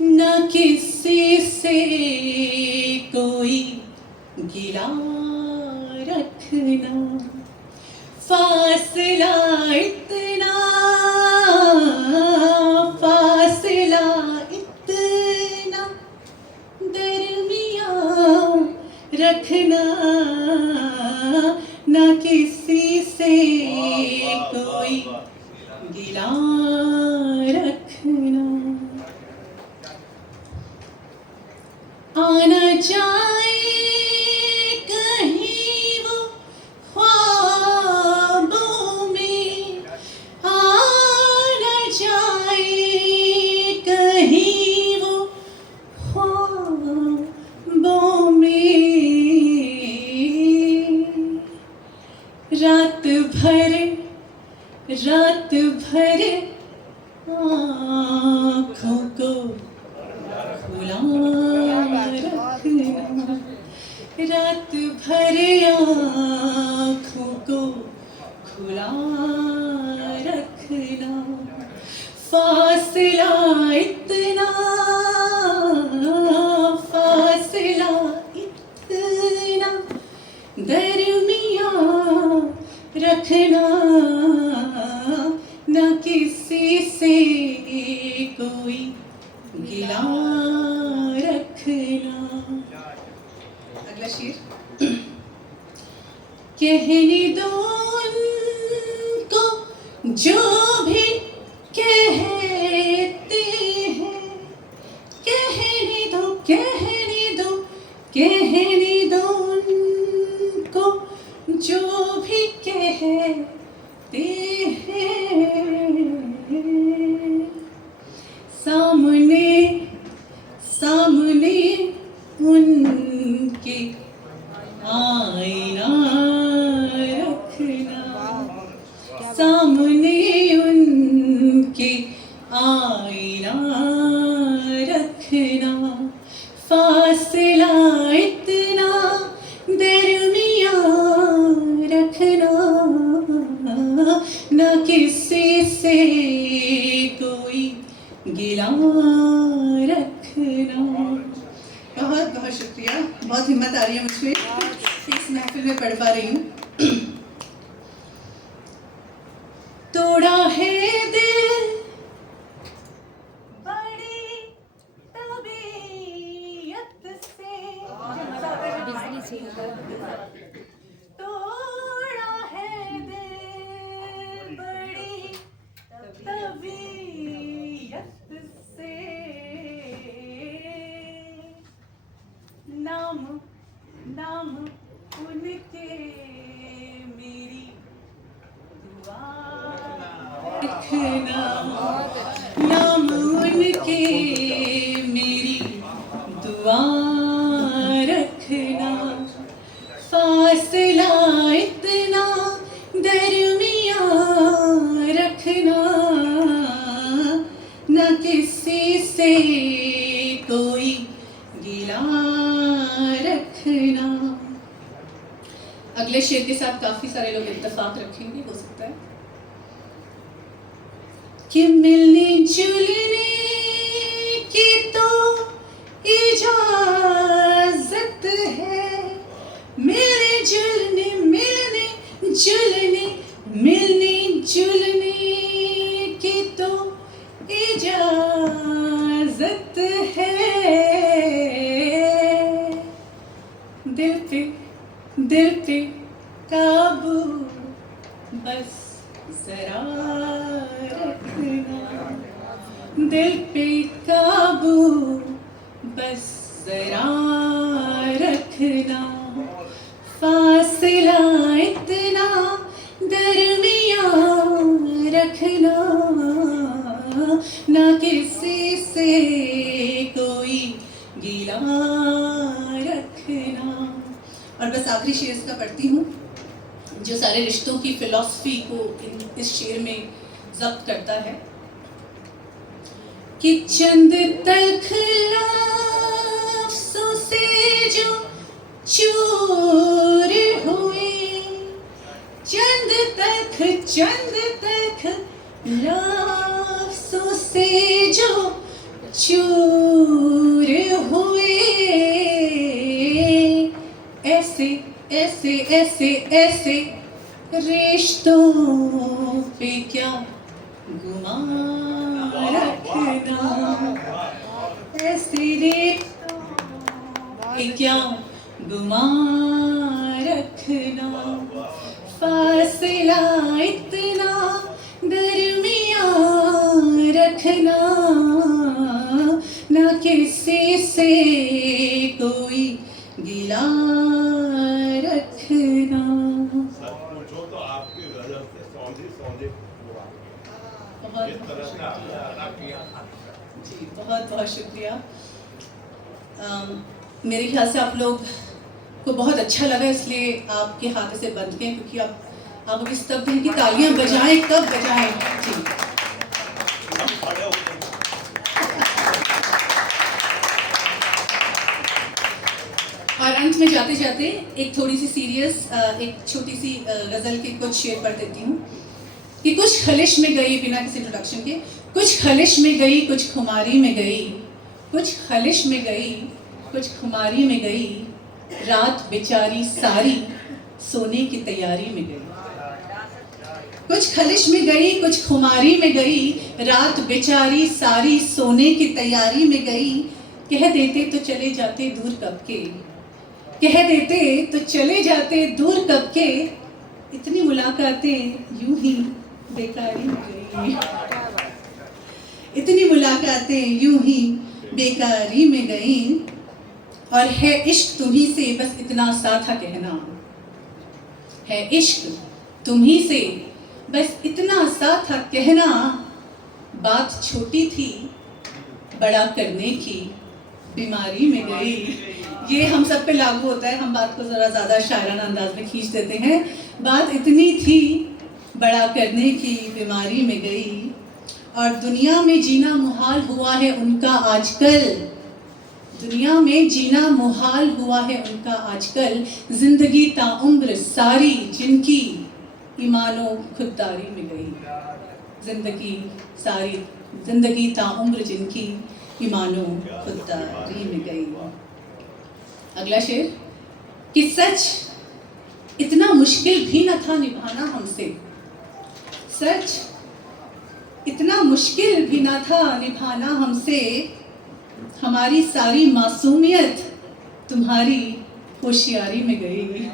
न किसी से कोई गिला रखना, फासला इतना, फासला इतना दरमियाँ रखना, न किसी से कोई गिला रखना। आना जाए कहीं वो ख्वाबों में, आना जाए कहीं वो ख्वाबों में, रात भर आँखों को खुला रखना, रात भर आँखों को खुला रखना, फासला इतना, फासला इतना दरमियाँ रखना, न किसी से कोई गिला रखना। अगला शेर। कहने दो उनको जो भी कहते हैं, कहने दो, कहने दो, कहने दो उनको जो भी कहते हैं, सामने सामने उनके आईना रखना, सामने उनके आईना रखना, फासला इतना दरमियाँ रखना, न किसी से कोई गिला रखना। बहुत बहुत शुक्रिया, बहुत हिम्मत आ रही है मुझमें इस महफिल में पढ़ पा रही हूँ। तोड़ा है दिल बड़ी तबीयत से, तोड़ा है दिल बड़ी तबीयत से, नाम नाम उनके मेरी दुआ रखना, नाम उनके मेरी दुआ रखना, फासला इतना दरमियाँ रखना, न किसी से कोई गिला रखना। अगले शेर के साथ काफी सारे लोग इत्तेफाक रखेंगे, हो सकता है कि मिलने जुलने की तो इजाजत है, मिलने जुलने, मिलने जुलने, मिलने जुलने की तो इजाजत है, दिल पे काबू बस जरा रखना, दिल पे काबू बस जरा रखना, फासला इतना दरमियाँ रखना, न किसी से कोई गिला रखना। और बस आखिरी शेर का पढ़ती हूँ जो सारे रिश्तों की फिलॉसफी को इस शेर में जब्त करता है कि चंद तक लफ्ज़ों से जो चूर हुए, चंद तक लफ्ज़ों से जो चूर दूर हुए, ऐसे ऐसे ऐसे ऐसे रिश्तों पे क्या गुमान रखना, ऐसे रिश्तों पे क्या गुमान रखना, फासला इतना दरमियान रखना, ना किसी से कोई गिला रखना। पूछो तो आपकी गजल से सौंधी सौंधी बहुत जी, बहुत बहुत शुक्रिया। मेरे ख्याल से आप लोग को बहुत अच्छा लगा, इसलिए आपके हाथ से बंद गए, क्योंकि आप अभी स्तब्ध हैं कि तालियां बजाएं कब बजाएं। जी, और अंत में जाते जाते एक थोड़ी सी सीरियस एक छोटी सी गज़ल के कुछ शेर पढ़ देती हूँ कि कुछ खलिश में गई, बिना किसी इंट्रोडक्शन के, कुछ खलिश में गई, कुछ खुमारी में गई, कुछ खलिश में गई, कुछ खुमारी में गई, रात बेचारी सारी सोने की तैयारी में गई। कुछ खलिश में गई, कुछ खुमारी में गई, रात बेचारी सारी सोने की तैयारी में गई। कह देते तो चले जाते दूर कब के, कह देते तो चले जाते दूर कब के, इतनी मुलाकातें यूं ही बेकारी में गई, इतनी मुलाकातें यूं ही बेकारी में गई। और है इश्क तुम्ही से बस इतना सा था कहना, है इश्क तुम्ही से बस इतना सा था कहना, बात छोटी थी बड़ा करने की बीमारी में गई। ये हम सब पे लागू होता है, हम बात को ज़रा ज़्यादा शायराना अंदाज में खींच देते हैं। बात इतनी थी बड़ा करने की बीमारी में गई। और दुनिया में जीना मुहाल हुआ है उनका आजकल, दुनिया में जीना मुहाल हुआ है उनका आजकल, जिंदगी ताउम्र सारी जिनकी ईमानो खुददारी में गई, जिंदगी सारी जिंदगी ताउम्र जिनकी ईमानो खुददारी में गई। अगला शेर कि सच इतना मुश्किल भी न था निभाना हमसे, सच इतना मुश्किल भी न था निभाना हमसे, हमारी सारी मासूमियत तुम्हारी होशियारी में गई।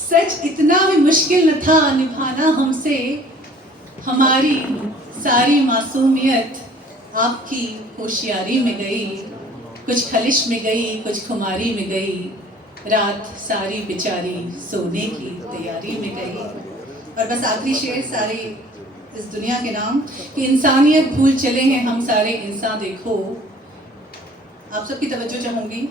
सच इतना भी मुश्किल न था निभाना हमसे, हमारी सारी मासूमियत आपकी होशियारी में गई। कुछ खलिश में गई, कुछ खुमारी में गई, रात सारी बेचारी सोने की तैयारी में गई। और बस आखिरी शेर सारी इस दुनिया के नाम कि इंसानियत भूल चले हैं हम सारे इंसान देखो। आप सबकी तवज्जो चाहूँगी,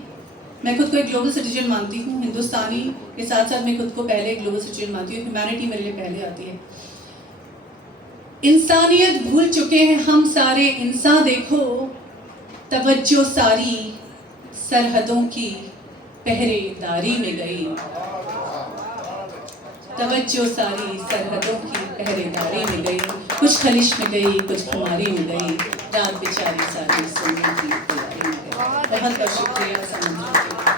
मैं खुद को एक ग्लोबल सिटीजन मानती हूँ, हिंदुस्तानी के साथ साथ मैं खुद को पहले एक ग्लोबल सिटीजन मानती हूँ, ह्यूमैनिटी मेरे लिए पहले आती है। इंसानियत भूल चुके हैं हम सारे इंसान देखो, तवज्जो सारी सरहदों की पहरेदारी में गई, तवज्जो सारी सरहदों की पहरेदारी में गई। कुछ खलिश में गई, कुछ खुमारी में गई, रात बेचारी सारी सोने की तैयारी में गई। बहुत बहुत शुक्रिया।